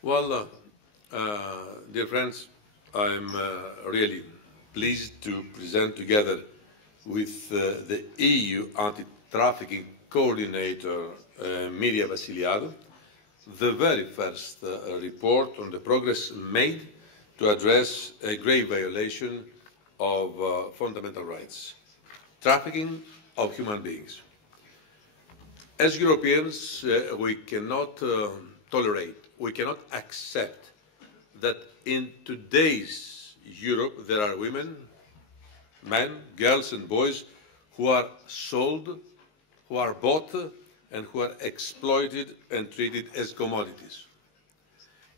Well, dear friends, I'm really pleased to present together with the EU anti-trafficking coordinator, Miria Vassiliadou, the very first report on the progress made to address a grave violation of fundamental rights, trafficking of human beings. As Europeans, we cannot tolerate, we cannot accept that in today's Europe there are women, men, girls and boys who are sold, who are bought and who are exploited and treated as commodities.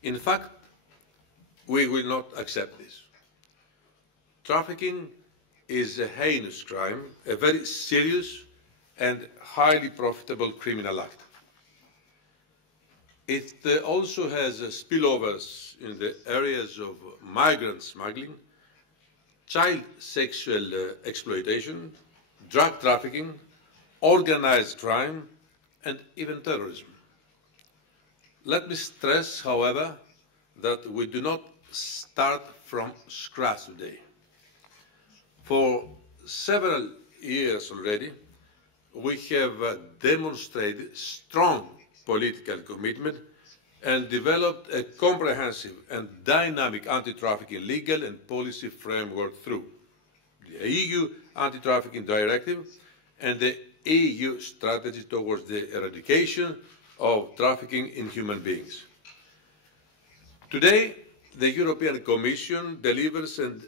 In fact, we will not accept this. Trafficking is a heinous crime, a very serious and highly profitable criminal act. It also has spillovers in the areas of migrant smuggling, child sexual exploitation, drug trafficking, organized crime, and even terrorism. Let me stress, however, that we do not start from scratch today. For several years already, we have demonstrated strong political commitment and developed a comprehensive and dynamic anti-trafficking legal and policy framework through the EU Anti-Trafficking Directive and the EU strategy towards the eradication of trafficking in human beings. Today, the European Commission delivers and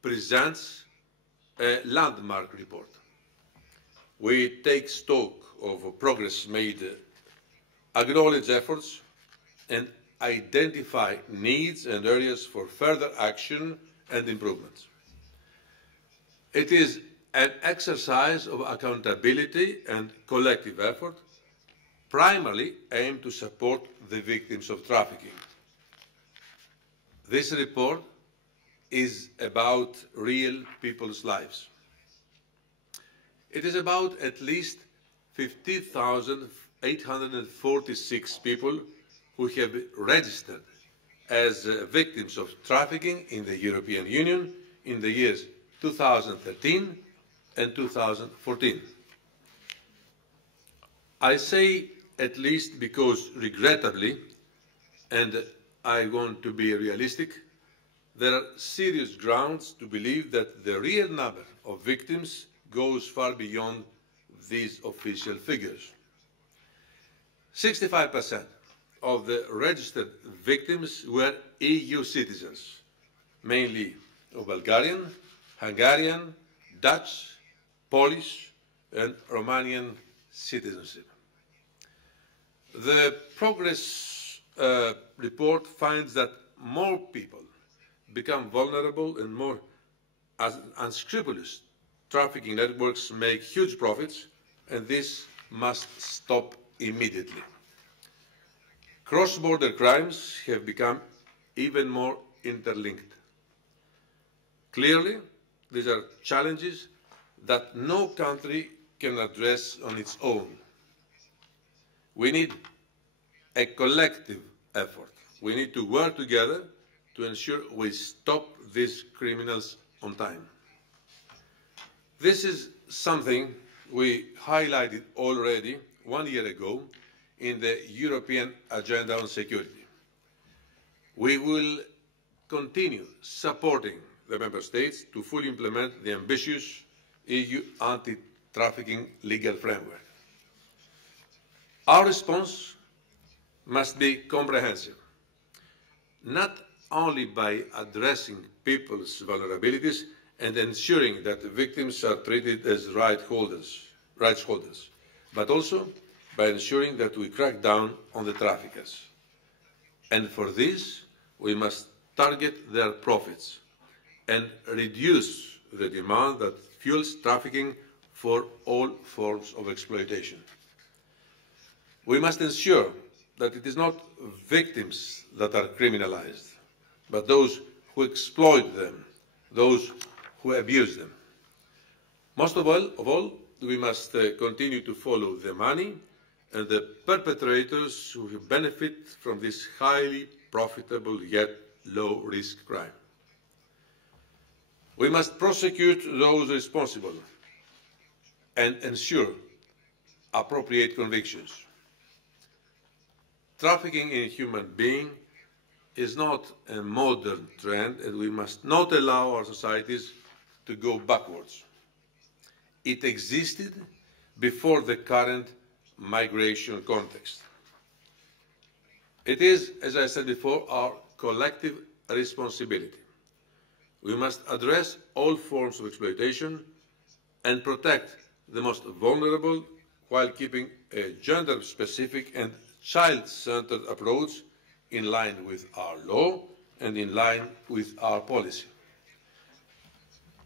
presents a landmark report. We take stock of progress made, acknowledge efforts, and identify needs and areas for further action and improvements. It is an exercise of accountability and collective effort, primarily aimed to support the victims of trafficking. This report is about real people's lives. It is about at least 50,846 people who have been registered as victims of trafficking in the European Union in the years 2013 and 2014. I say at least because, regrettably, and I want to be realistic, there are serious grounds to believe that the real number of victims goes far beyond these official figures. 65% of the registered victims were EU citizens, mainly of Bulgarian, Hungarian, Dutch, Polish and Romanian citizenship. The progress report finds that more people become vulnerable and more unscrupulous trafficking networks make huge profits, and this must stop immediately. Cross-border crimes have become even more interlinked. Clearly, these are challenges that no country can address on its own. We need a collective effort. We need to work together to ensure we stop these criminals on time. This is something we highlighted already 1 year ago in the European Agenda on Security. We will continue supporting the Member States to fully implement the ambitious EU anti-trafficking legal framework. Our response must be comprehensive, not only by addressing people's vulnerabilities and ensuring that the victims are treated as rights holders, but also by ensuring that we crack down on the traffickers. And for this, we must target their profits and reduce the demand that fuels trafficking for all forms of exploitation. We must ensure that it is not victims that are criminalized, but those who exploit them, those who abuse them. Most of all, we must continue to follow the money and the perpetrators who benefit from this highly profitable yet low-risk crime. We must prosecute those responsible and ensure appropriate convictions. Trafficking in human beings is not a modern trend, and we must not allow our societies to go backwards. It existed before the current migration context. It is, as I said before, our collective responsibility. We must address all forms of exploitation and protect the most vulnerable while keeping a gender-specific and child-centered approach in line with our law and in line with our policy.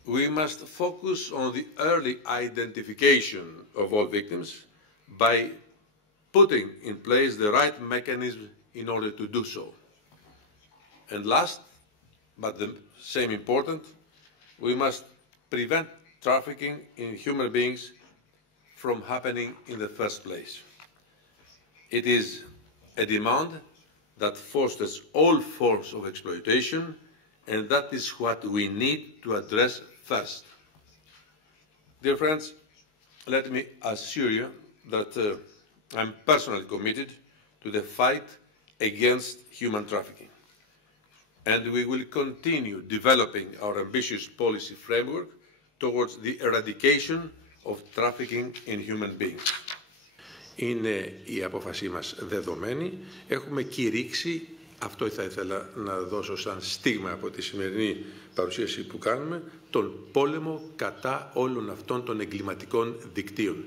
We must focus on the early identification of all victims by putting in place the right mechanisms in order to do so. And last, but the same important, we must prevent trafficking in human beings from happening in the first place. It is a demand that fosters all forms of exploitation, and that is what we need to address first. Dear friends, let me assure you that I'm personally committed to the fight against human trafficking, and we will continue developing our ambitious policy framework towards the eradication of trafficking in human beings. Είναι η απόφασή μας δεδομένη. Έχουμε κηρύξει, αυτό θα ήθελα να δώσω σαν στίγμα από τη σημερινή παρουσίαση που κάνουμε, τον πόλεμο κατά όλων αυτών των εγκληματικών δικτύων.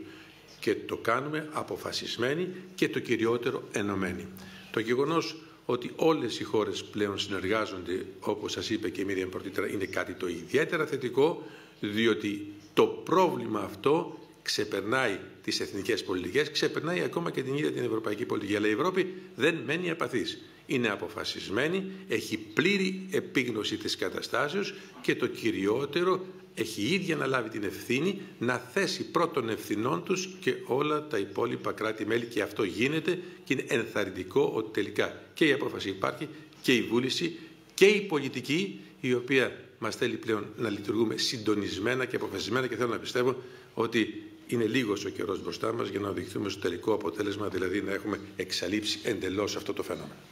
Και το κάνουμε αποφασισμένοι και το κυριότερο ενωμένοι. Το γεγονός ότι όλες οι χώρες πλέον συνεργάζονται, όπως σας είπε και η Μίριαμ πρωτήτερα, είναι κάτι το ιδιαίτερα θετικό, διότι το πρόβλημα αυτό ξεπερνάει τις εθνικές πολιτικές, ξεπερνάει ακόμα και την ίδια την ευρωπαϊκή πολιτική. Αλλά η Ευρώπη δεν μένει απαθής. Είναι αποφασισμένη, έχει πλήρη επίγνωση της καταστάσεως και το κυριότερο, έχει ίδια να λάβει την ευθύνη να θέσει πρώτων ευθυνών τους και όλα τα υπόλοιπα κράτη-μέλη, και αυτό γίνεται και είναι ενθαρρυντικό ότι τελικά και η απόφαση υπάρχει και η βούληση και η πολιτική, η οποία μας θέλει πλέον να λειτουργούμε συντονισμένα και αποφασισμένα, και θέλω να πιστεύω ότι είναι λίγος ο καιρός μπροστά μας για να οδηγηθούμε στο τελικό αποτέλεσμα, δηλαδή να έχουμε εξαλείψει εντελώς αυτό το φαινόμενο.